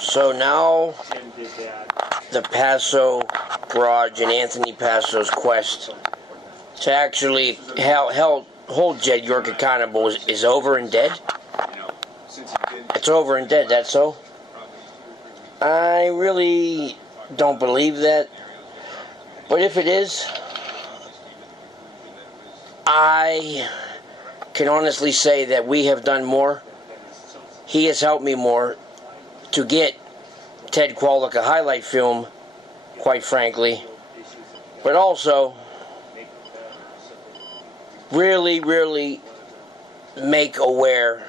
So now the Passo Garage and Anthony Passo's quest to actually hold Jed York accountable is over and dead. It's over and dead, that's so. I really don't believe that. But if it is, I can honestly say that we have done more. He has helped me more to get Ted Kollek a highlight film, quite frankly. But also, really make aware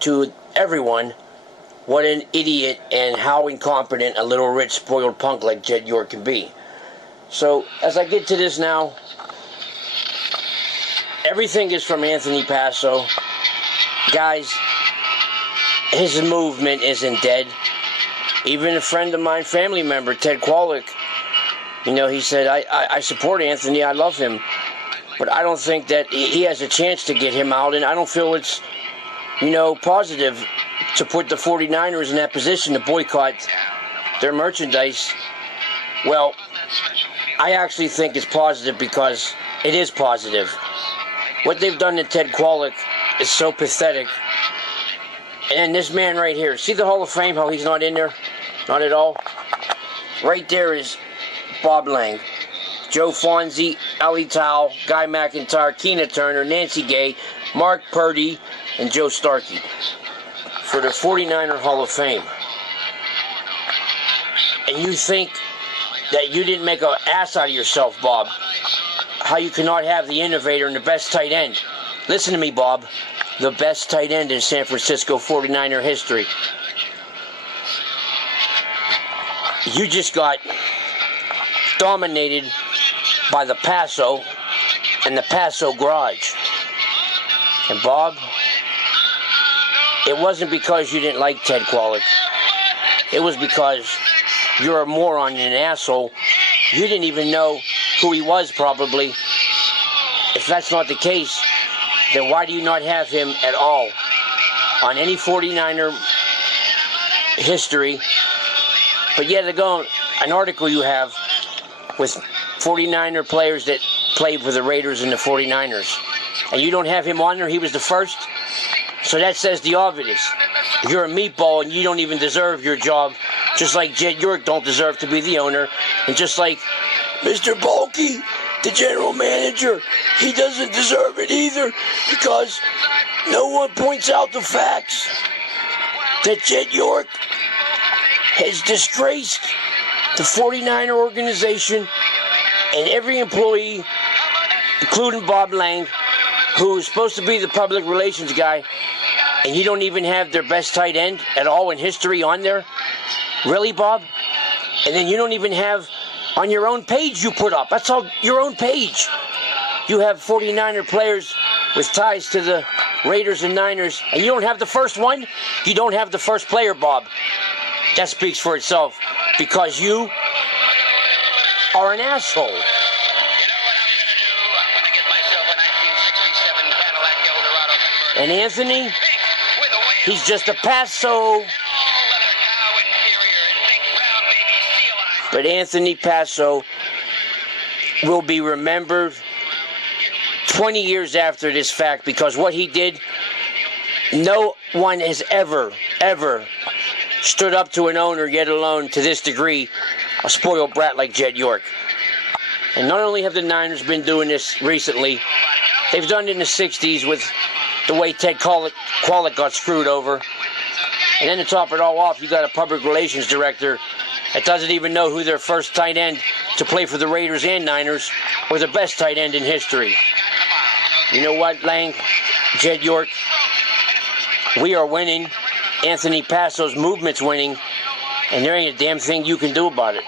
to everyone what an idiot and how incompetent a little rich spoiled punk like Jed York can be. So, as I get to this now, everything is from Anthony Passo. Guys, his movement isn't dead. Even a friend of mine, family member, Ted Kollek, he said, I support Anthony, I love him. But I don't think that he has a chance to get him out, and I don't feel it's, positive to put the 49ers in that position to boycott their merchandise. Well, I actually think it's positive because it is positive. What they've done to Ted Kollek is so pathetic. And this man right here, see the Hall of Fame, how he's not in there? Not at all. Right there is Bob Lang, Joe Fonzie, Ellie Towle, Guy McIntyre, Keena Turner, Nancy Gay, Mark Purdy, and Joe Starkey for the 49er Hall of Fame. And you think that you didn't make an ass out of yourself, Bob? How you cannot have the innovator and the best tight end? Listen to me, Bob. The best tight end in San Francisco 49er history. You just got dominated by the Passo and the Passo Garage. And Bob, it wasn't because you didn't like Ted Kollek. It was because you're a moron and an asshole. You didn't even know who he was, probably. If that's not the case, then why do you not have him at all on any 49er history? But yet again, an article you have with 49er players that played for the Raiders and the 49ers, and you don't have him on there. He was the first. So that says the obvious. You're a meatball and you don't even deserve your job, just like Jed York don't deserve to be the owner, and just like Mr. Bulky, the general manager, he doesn't deserve it either, because no one points out the facts that Jed York has disgraced the 49er organization and every employee, including Bob Lang, who is supposed to be the public relations guy, and you don't even have their best tight end at all in history on there? Really, Bob? And then you don't even have on your own page you put up. That's all, your own page. You have 49er players with ties to the Raiders and Niners, and you don't have the first one? You don't have the first player, Bob. That speaks for itself, because you are an asshole. You know what I'm going to do? I'm going to get myself a 1967 Cadillac Eldorado convertible. And Anthony, he's just a Passo. But Anthony Passo will be remembered 20 years after this fact, because what he did, no one has ever stood up to an owner, yet alone to this degree, a spoiled brat like Jed York. And not only have the Niners been doing this recently, they've done it in the 60s with the way Ted Kollek got screwed over. And then to top it all off, you got a public relations director that doesn't even know who their first tight end to play for the Raiders and Niners, or the best tight end in history. You know what, Lang? Jed York, we are winning. Anthony Passo's movement's winning, and there ain't a damn thing you can do about it.